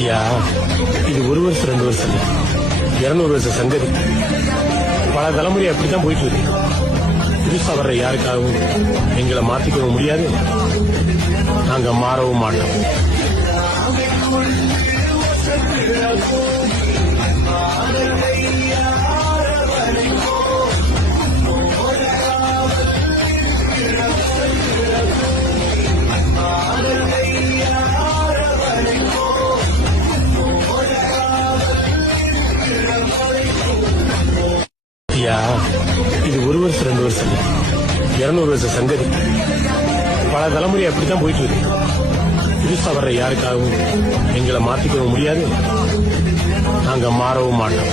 ஐயா, இது 1 வருஷம் 2 வருஷம் 200 வருஷம் சங்கதி. பல தலைமுறை அப்படித்தான் போயிட்டு இருக்கு. புதுசா வர்ற யாருக்காகவும் எங்களை மாத்திக்கவும் முடியாது, நாங்க மாறவும் மாட்டோம். ஐயா, இது 1 வருஷம் 2 வருஷம் 200 வருஷம் சங்கதி. பல தலைமுறை அப்படித்தான் போயிட்டு இருக்கு. புதுசா வர்ற யாருக்காகவும் எங்களை மாத்திக்கவும் முடியாது, நாங்க மாறவும் மாட்டோம்.